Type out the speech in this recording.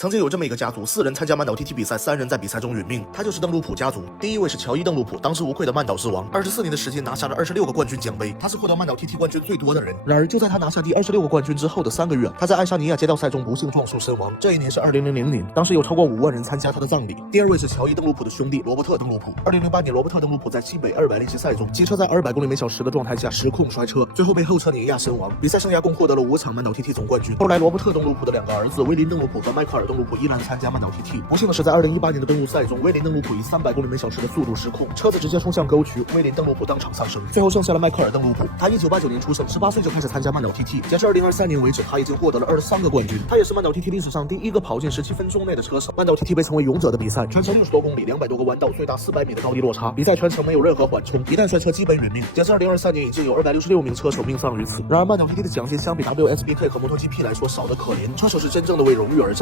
曾经有这么一个家族，4人参加慢岛 TT 比赛，3人在比赛中殒命，他就是邓禄普家族。第一位是乔伊·邓禄普，当之无愧的慢岛之王，24年的时间拿下了26个冠军奖杯，他是获得慢岛 TT 冠军最多的人。然而就在他拿下第26个冠军之后的3个月，他在爱沙尼亚街道赛中不幸撞树身亡。这一年是2000年，当时有超过5万人参加他的葬礼。第二位是乔伊·邓禄普的兄弟罗伯特·邓禄普。2008年，罗伯特·邓禄普在西北200练习赛中，机车在200公里每小时的状态下失控摔车，最后被后车碾压身亡。比赛生涯共获得了5场慢岛 TT 总冠军。后来，罗伯特·邓禄普的2个儿子威林·邓禄普和迈克尔·邓禄普依然参加慢岛 TT。不幸的是，在2018年的登陆赛中，威林·邓禄普以300公里每小时的速度失控，车子直接冲向沟渠，威林·邓禄普当场丧生。最后剩下了迈克尔·邓禄普，他1989年出生，18岁就开始参加慢岛 TT。截至2023年为止，他已经获得了23个冠军。他也是慢岛 TT 历史上第一个跑进17分钟内的车手。慢岛 TT 被称为勇者的比赛，全程60多公里，200多个弯道，最大400米的高低落差，比赛全程没有任何缓冲，一旦摔车基本殒命。截至2023年，已经有266名车手命丧于此。然而，慢岛 TT 的奖金相比 WSBK 和 MotoGP 来说少得可怜，车手是真正的为荣誉而战。